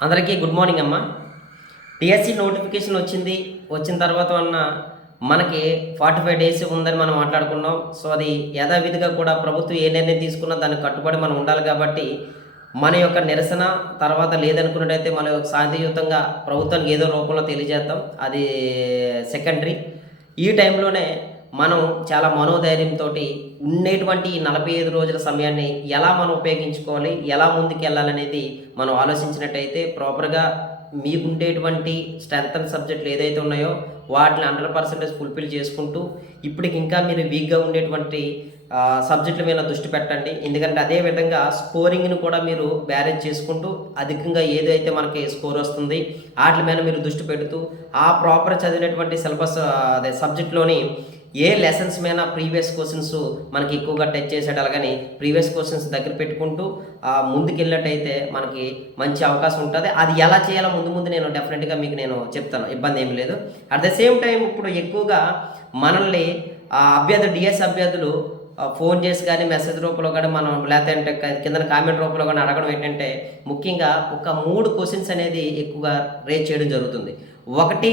అందరికీ good morning అమ్మ. TSC notification వచ్చింది. వచ్చిన తర్వాత మనకి 45 డేస్ ఉందని మనం మాట్లాడుకున్నాం. సో అది యథావిధిగా కూడా ప్రభుత్వం ఏ నిర్ణయం తీసుకున్నా దానికి కట్టుబడి మనం ఉండాలి కాబట్టి మన యొక్క నిరసన తర్వాత లేదనుకున్నట్టయితే మన యొక్క శాంతియుతంగా ప్రభుత్వానికి ఏదో రూపంలో తెలియజేద్దాం. అది సెకండరీ. ఈ టైంలోనే మనం చాలా మనోధైర్యంతో ఉండేటువంటి ఈ 45 రోజుల సమయాన్ని ఎలా మనం ఉపయోగించుకోవాలి, ఎలా ముందుకెళ్ళాలనేది మనం ఆలోచించినట్టయితే ప్రాపర్‌గా మీకుండేటువంటి స్ట్రెంత్ అండ్ సబ్జెక్టులు ఏదైతే ఉన్నాయో వాటిని 100% ఫుల్‌ఫిల్ చేసుకుంటూ ఇప్పటికి ఇంకా మీరు వీక్‌గా ఉండేటువంటి సబ్జెక్టుల మీద దృష్టి పెట్టండి. ఎందుకంటే అదే విధంగా స్కోరింగ్‌ని కూడా మీరు బ్యారేజ్ చేసుకుంటూ అధికంగా ఏదైతే మనకి స్కోర్ వస్తుంది ఆటిల మీద మీరు దృష్టి పెడుతూ ఆ ప్రాపర్ చదివినటువంటి సిలబస్ అదే సబ్జెక్ట్‌లోని ఏ లెసన్స్ మీద ప్రీవియస్ క్వశ్చన్స్ మనకి ఎక్కువగా టచ్ చేసాడు అలాగని ప్రీవియస్ క్వశ్చన్స్ దగ్గర పెట్టుకుంటూ ముందుకెళ్ళినట్టయితే మనకి మంచి అవకాశం ఉంటుంది. అది ఎలా చేయాలో ముందు నేను డెఫినెట్గా మీకు నేను చెప్తాను, ఇబ్బంది ఏమి లేదు. అట్ ద సేమ్ టైం ఇప్పుడు ఎక్కువగా మనల్ని అభ్యర్థులు డిఎస్ అభ్యర్థులు ఫోన్ చేసి కానీ మెసేజ్ రూపంలో కానీ మనం లేకపోతే కింద కామెంట్ రూపంలో కానీ అడగడం ఏంటంటే ముఖ్యంగా ఒక 3 క్వశ్చన్స్ అనేది ఎక్కువగా రేజ్ చేయడం జరుగుతుంది. ఒకటి,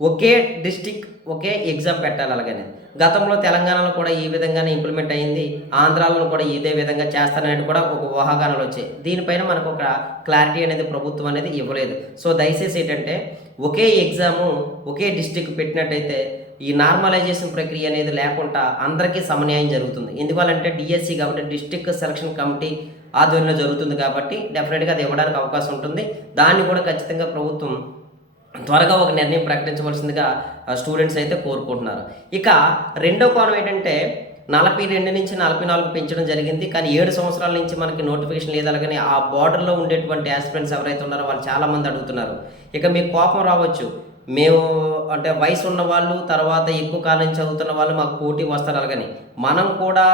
ఒకే డిస్టిక్ ఒకే ఎగ్జామ్ పెట్టాలి అలాగని. గతంలో తెలంగాణలో కూడా ఈ విధంగానే ఇంప్లిమెంట్ అయింది, ఆంధ్రాలో కూడా ఇదే విధంగా చేస్తారనేది కూడా ఒక ఊహాగానాలు వచ్చాయి. దీనిపైన మనకు ఒక క్లారిటీ అనేది ప్రభుత్వం అనేది ఇవ్వలేదు. సో దయచేసి ఏంటంటే ఒకే ఎగ్జాము ఒకే డిస్టిక్ పెట్టినట్టయితే ఈ నార్మలైజేషన్ ప్రక్రియ అనేది లేకుండా అందరికీ సమన్యాయం జరుగుతుంది. ఎందువల్లంటే డిఎస్సి కాబట్టి డిస్టిక్ సెలక్షన్ కమిటీ ఆధ్వర్యంలో జరుగుతుంది కాబట్టి డెఫినెట్గా అది ఇవ్వడానికి అవకాశం ఉంటుంది. దాన్ని కూడా ఖచ్చితంగా ప్రభుత్వం త్వరగా ఒక నిర్ణయం ప్రకటించవలసిందిగా స్టూడెంట్స్ అయితే కోరుకుంటున్నారు. ఇక రెండో కోణం ఏంటంటే 42 నుంచి 44 పెంచడం జరిగింది. కానీ 7 సంవత్సరాల నుంచి మనకి నోటిఫికేషన్ లేదు. అలాగని ఆ బార్డర్లో ఉండేటువంటి యాస్పిరెంట్స్ ఎవరైతే ఉన్నారో వాళ్ళు చాలామంది అడుగుతున్నారు. ఇక మీకు కోపం రావచ్చు, మేము అంటే వయసు ఉన్న వాళ్ళు తర్వాత ఎక్కువ కాలం నుంచి చదువుతున్న వాళ్ళు మాకు పోటీ వస్తారు అలాగని. మనం కూడా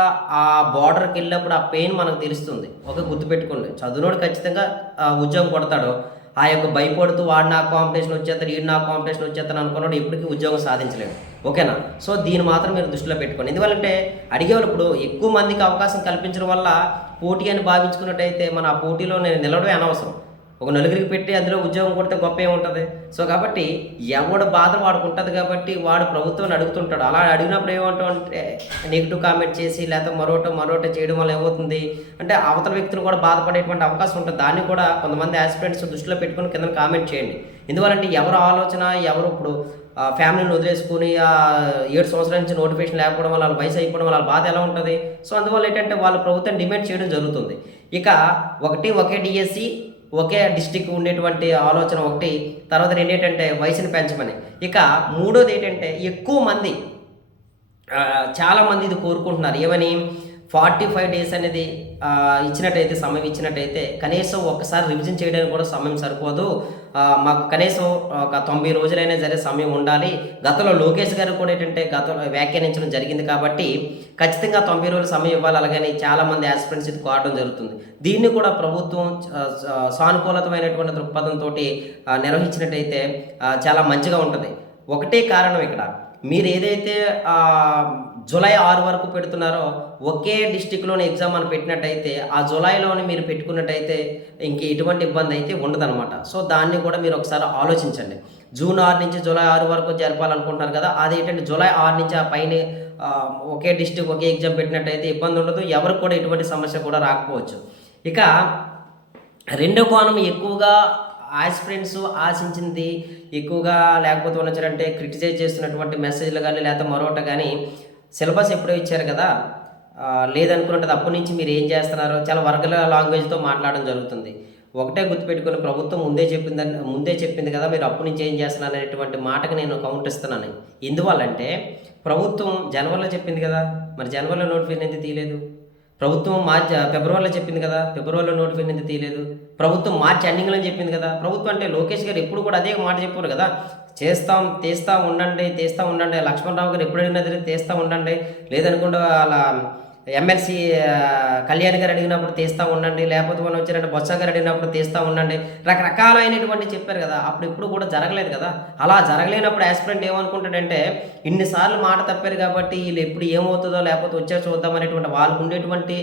ఆ బార్డర్కి వెళ్ళినప్పుడు ఆ పెయిన్ మనకు తెలుస్తుంది. ఒక గుర్తుపెట్టుకోండి, చదువునోడు ఖచ్చితంగా ఉద్యోగం కొడతాడు. ఆ యొక్క భయపడుతూ వాడు నాకు కాంపిటీషన్ వచ్చేస్తాడు, ఈడు నాకు కాంపిటీషన్ వచ్చేస్తాను అనుకున్నాడు ఎప్పటికీ ఉద్యోగం సాధించలేడు. ఓకేనా? సో దీన్ని మాత్రం మీరు దృష్టిలో పెట్టుకోండి. ఎందువల్లంటే అడిగేవాళ్ళు ఇప్పుడు ఎక్కువ మందికి అవకాశం కల్పించడం వల్ల పోటీ అని భావించుకున్నట్టయితే మన ఆ పోటీలో నేను నిలవడమే అనవసరం. ఒక నలుగురికి పెట్టి అందులో ఉద్యోగం కొడితే గొప్ప ఏముంటుంది? సో కాబట్టి ఎవడు బాధ వాడికి ఉంటుంది కాబట్టి వాడు ప్రభుత్వాన్ని అడుగుతుంటాడు. అలా అడిగినప్పుడు ఏమంటామంటే నెగిటివ్ కామెంట్ చేసి లేకపోతే మరోటో చేయడం వల్ల ఏమవుతుంది అంటే అవతల వ్యక్తులు కూడా బాధపడేటువంటి అవకాశం ఉంటుంది. దాన్ని కూడా కొంతమంది ఆస్పిరెంట్స్ దృష్టిలో పెట్టుకుని కింద కామెంట్ చేయండి. ఎందువల్లంటే ఎవరు ఆలోచన ఎవరు ఇప్పుడు ఫ్యామిలీని వదిలేసుకుని 7 సంవత్సరాల నుంచి నోటిఫికేషన్ లేకపోవడం వల్ల వాళ్ళ వయసు అయిపోవడం వల్ల వాళ్ళ బాధ ఎలా ఉంటుంది? సో అందువల్ల ఏంటంటే వాళ్ళు ప్రభుత్వం డిమాండ్ చేయడం జరుగుతుంది. ఇక ఒకే డిఎస్సి ఒకే డిస్టిక్ ఉండేటువంటి ఆలోచన ఒకటి. తర్వాత ఏంటంటే వయసుని పెంచమని. ఇక మూడోది ఏంటంటే ఎక్కువ మంది చాలామంది ఇది కోరుకుంటున్నారు. ఏమని 45 డేస్ అనేది సమయం ఇచ్చినట్టయితే కనీసం ఒక్కసారి రివిజన్ చేయడానికి కూడా సమయం సరిపోదు, మాకు కనీసం ఒక 90 రోజులైనా సరే సమయం ఉండాలి. గతంలో లోకేష్ గారు కూడా ఏంటంటే గతంలో వ్యాఖ్యానించడం జరిగింది కాబట్టి ఖచ్చితంగా 90 రోజులు సమయం ఇవ్వాలి. అలాగని చాలామంది ఆస్పిరెంట్స్ ఇది కోరడం జరుగుతుంది. దీన్ని కూడా ప్రభుత్వం సానుకూలతమైనటువంటి దృక్పథంతో నిర్వహించినట్టయితే చాలా మంచిగా ఉంటుంది. ఒకటే కారణం ఇక్కడ, మీరు ఏదైతే జూలై 6 వరకు పెడుతున్నారో ఒకే డిస్టిక్లోని ఎగ్జామ్ అని పెట్టినట్టయితే ఆ జూలైలోని మీరు పెట్టుకున్నట్టయితే ఇంక ఎటువంటి ఇబ్బంది అయితే ఉండదన్నమాట. సో దాన్ని కూడా మీరు ఒకసారి ఆలోచించండి. జూన్ 6 నుంచి జూలై 6 వరకు జరపాలనుకుంటున్నారు కదా, అదేంటంటే జూలై 6 నుంచి ఆ పైన ఒకే డిస్టిక్ ఒకే ఎగ్జామ్ పెట్టినట్టయితే ఇబ్బంది ఉండదు, ఎవరికి కూడా ఎటువంటి సమస్య కూడా రాకపోవచ్చు. ఇక రెండో కోణం, ఎక్కువగా ఆస్పిరెంట్స్ ఆశించింది ఎక్కువగా లేకపోతే వచ్చారంటే క్రిటిసైజ్ చేస్తున్నటువంటి మెసేజ్లు కానీ లేకపోతే మరొకటి కానీ సిలబస్ ఎప్పుడో ఇచ్చారు కదా, లేదనుకున్నట్టు అప్పటి నుంచి మీరు ఏం చేస్తున్నారో చాలా వర్గల లాంగ్వేజ్తో మాట్లాడడం జరుగుతుంది. ఒకటే గుర్తుపెట్టుకుని ప్రభుత్వం ముందే చెప్పింది కదా మీరు అప్పటి నుంచి ఏం చేస్తున్నారు అనేటువంటి మాటకు నేను కౌంటర్ ఇస్తున్నాను. ఎందువల్లంటే ప్రభుత్వం జనవరిలో చెప్పింది కదా, మరి జనవరిలో నోటిఫికేషన్ అయితే తీయలేదు. ప్రభుత్వం ఫిబ్రవరిలో చెప్పింది కదా, ఫిబ్రవరిలో నోటిఫికేషన్ అయితే తీయలేదు. ప్రభుత్వం మార్చి ఎండింగ్లో చెప్పింది కదా. ప్రభుత్వం అంటే లోకేష్ గారు ఎప్పుడు కూడా అదే మాట చెప్పారు కదా, తీస్తూ ఉండండి. లక్ష్మణరావు గారు ఎప్పుడు అడిగినా తీస్తూ ఉండండి, లేదనుకుంటే అలా ఎమ్మెల్సీ కళ్యాణ్ గారు అడిగినప్పుడు తీస్తూ ఉండండి, లేకపోతే మనం వచ్చారంటే బొత్స గారు అడిగినప్పుడు తీస్తూ ఉండండి, రకరకాలైనటువంటి చెప్పారు కదా. అప్పుడు ఎప్పుడు కూడా జరగలేదు కదా. అలా జరగలేనప్పుడు ఆస్పిరెంట్ ఏమనుకుంటాడంటే ఇన్నిసార్లు మాట తప్పారు కాబట్టి వీళ్ళు ఎప్పుడు ఏమవుతుందో లేకపోతే వచ్చే చూద్దాం అనేటువంటి వాళ్ళకు ఉండేటువంటి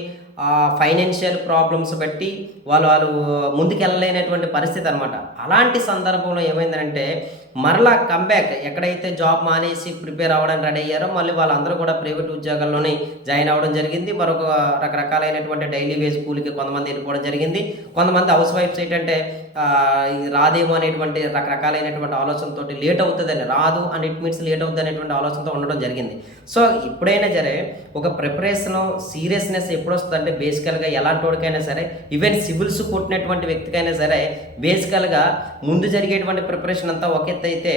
ఫైనాన్షియల్ ప్రాబ్లమ్స్ బట్టి వాళ్ళు ముందుకెళ్ళలేనటువంటి పరిస్థితి అనమాట. అలాంటి సందర్భంలో ఏమైందంటే మరలా కంబ్యాక్ ఎక్కడైతే జాబ్ మానేసి ప్రిపేర్ అవ్వడానికి రెడీ అయ్యారో మళ్ళీ వాళ్ళందరూ కూడా ప్రైవేట్ ఉద్యోగాల్లోనే జాయిన్ అవ్వడం జరిగింది. మరొక రకరకాలైనటువంటి డైలీ వేజ్ కూలికి కొంతమంది వెళ్ళిపోవడం జరిగింది. కొంతమంది హౌస్ వైఫ్స్ ఏంటంటే ఇది రాదేమో అనేటువంటి రకరకాలైనటువంటి ఆలోచనతోటి లేట్ అవుతుందని, రాదు అండ్ ఇట్ మీన్స్ లేట్ అవుతుంది అనేటువంటి ఆలోచనతో ఉండడం జరిగింది. సో ఇప్పుడైనా సరే ఒక ప్రిపరేషన్ సీరియస్నెస్ ఎప్పుడు వస్తుందంటే బేసికల్గా ఎలాంటి వాడికైనా సరే, ఈవెన్ సివిల్స్ కొట్టినటువంటి వ్యక్తికైనా సరే బేసికల్గా ముందు జరిగేటువంటి ప్రిపరేషన్ అంతా ఒక ఎత్తు అయితే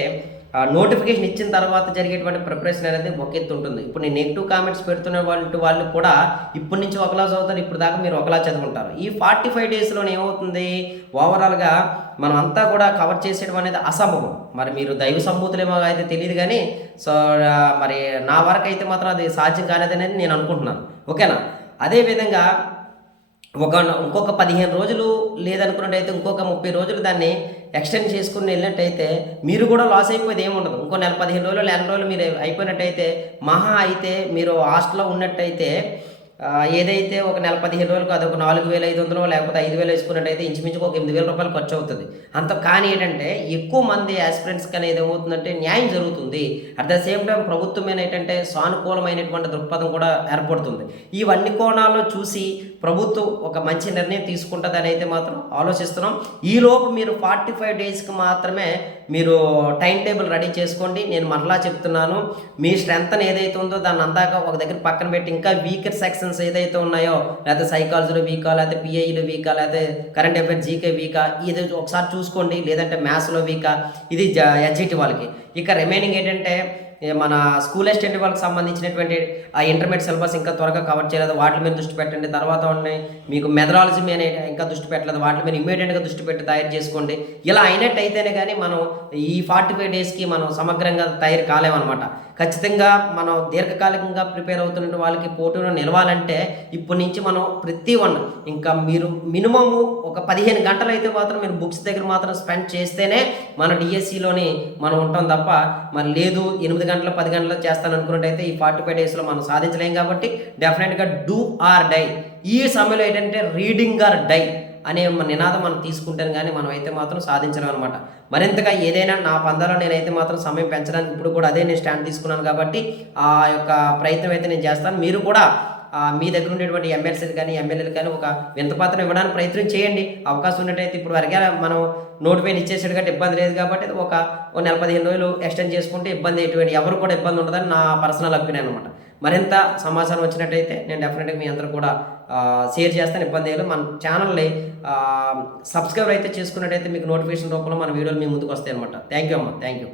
నోటిఫికేషన్ ఇచ్చిన తర్వాత జరిగేటువంటి ప్రిపరేషన్ అనేది ఒక ఎత్తు ఉంటుంది. ఇప్పుడు నేను నెగిటివ్ కామెంట్స్ పెడుతున్న వాళ్ళు కూడా ఇప్పటి నుంచి ఒకలా చదువుతారు, ఇప్పుడు దాకా మీరు ఒకలా చదువుకుంటారు. ఈ 45 డేస్లోనే ఏమవుతుంది, ఓవరాల్గా మనం అంతా కూడా కవర్ చేసేయడం అనేది అసంభవం. మరి మీరు దైవ సంభూతులేమో అయితే తెలియదు కానీ సో మరి నా వరకు అయితే మాత్రం అది సాధ్యం కాలేదనేది నేను అనుకుంటున్నాను. ఓకేనా? అదేవిధంగా ఇంకొక 15 రోజులు లేదనుకున్నట్టయితే ఇంకొక 30 రోజులు దాన్ని ఎక్స్టెండ్ చేసుకుని వెళ్ళినట్టయితే మీరు కూడా లాస్ అయిపోయేది ఏముండదు. ఇంకో నెల 15 రోజులు నెల రోజులు మీరు అయిపోయినట్టయితే మహా అయితే మీరు హాస్టల్లో ఉన్నట్టయితే ఏదైతే ఒక నెల 15 రోజులకు అది ఒక 4,500 లేకపోతే 5,000 వేసుకున్నట్టయితే ఇంచుమించుకు ఒక 8,000 రూపాయలు ఖర్చు అవుతుంది. అంత కానీ ఏంటంటే ఎక్కువ మంది ఆస్పిరెంట్స్కి అనేది ఏమవుతుందంటే న్యాయం జరుగుతుంది. అట్ ద సేమ్ టైం ప్రభుత్వం మీద ఏంటంటే సానుకూలమైనటువంటి దృక్పథం కూడా ఏర్పడుతుంది. ఇవన్నీ కోణాల్లో చూసి ప్రభుత్వం ఒక మంచి నిర్ణయం తీసుకుంటుందని అయితే మాత్రం ఆలోచిస్తున్నాం. ఈలోపు మీరు 45 డేస్కి మాత్రమే మీరు టైం టేబుల్ రెడీ చేసుకోండి. నేను మరలా చెప్తున్నాను, మీ స్ట్రెంత్ ఏదైతే ఉందో దాన్ని అందాక ఒక దగ్గర పక్కన పెట్టి ఇంకా వీకర్ సెక్షన్స్ ఏదైతే ఉన్నాయో, లేకపోతే సైకాలజీలో వీకా, లేకపోతే పిఐలో వీకా, లేకపోతే కరెంట్ అఫైర్స్ జీకే వీకా, ఇది ఒకసారి చూసుకోండి. లేదంటే మ్యాథ్స్లో వీకా, ఇది ఎస్జిటి వాళ్ళకి. ఇక రిమైనింగ్ ఏంటంటే మన స్కూల్ అసిస్టెంట్ వాళ్ళకి సంబంధించినటువంటి ఆ ఇంటర్మీడియట్ సిలబస్ ఇంకా త్వరగా కవర్ చేయలేదు, వాటి మీద దృష్టి పెట్టండి. తర్వాత ఉన్నాయి మీకు మెథడాలజీ మీద ఇంకా దృష్టి పెట్టలేదు, వాటి మీద ఇమీడియట్గా దృష్టి పెట్టి తయారు చేసుకోండి. ఇలా అయినట్టయితేనే కానీ మనం ఈ 45 డేస్కి మనం సమగ్రంగా తయారు కాలేమన్నమాట. ఖచ్చితంగా మనం దీర్ఘకాలికంగా ప్రిపేర్ అవుతున్న వాళ్ళకి పోటీలో నిలవాలంటే ఇప్పటి నుంచి మనం ప్రతి ఇంకా మీరు మినిమము ఒక 15 గంటలు అయితే మాత్రం మీరు బుక్స్ దగ్గర మాత్రం స్పెండ్ చేస్తేనే మన డిఎస్సిలోని మనం ఉంటాం తప్ప మరి లేదు 8 గంటలు 10 గంటలు చేస్తాను అనుకున్నట్టయితే ఈ 45 డేస్లో మనం సాధించలేం. కాబట్టి డెఫినెట్గా డూ ఆర్ డై. ఈ సమయంలో ఏంటంటే రీడింగ్ ఆర్ డై అనే నినాదం మనం తీసుకుంటాను కానీ మనం అయితే మాత్రం సాధించలేం అనమాట. మరింతగా ఏదైనా నా పందాలో నేనైతే మాత్రం సమయం పెంచడానికి ఇప్పుడు కూడా అదే నేను స్టాండ్ తీసుకున్నాను కాబట్టి ఆ యొక్క ప్రయత్నం అయితే నేను చేస్తాను. మీరు కూడా మీ దగ్గర ఉండేటువంటి ఎమ్మెల్సీలు కానీ ఎమ్మెల్యేలు కానీ ఒక వింతపత్రం ఇవ్వడానికి ప్రయత్నం చేయండి. అవకాశం ఉన్నట్టయితే ఇప్పుడు వరకే మనం నోటిఫైన్ ఇచ్చేసాడు కాబట్టి ఇబ్బంది లేదు కాబట్టి ఒక నెల 15 రోజులు ఎక్స్టెండ్ చేసుకుంటే ఇబ్బంది ఎటువంటి ఎవరు కూడా ఇబ్బంది ఉండదని నా పర్సనల్ ఒపీనియన్ అనమాట. మరింత సమాచారం వచ్చినట్టయితే నేను డెఫినెట్గా మీ అందరూ కూడా షేర్ చేస్తాను, ఇబ్బంది లేదు. మన ఛానల్ని సబ్స్క్రైబ్ అయితే చేసుకున్నట్టయితే మీకు నోటిఫికేషన్ రూపంలో మన వీడియోలు మీ ముందుకు వస్తాయి అనమాట. థ్యాంక్ యూ అమ్మ, థ్యాంక్ యూ.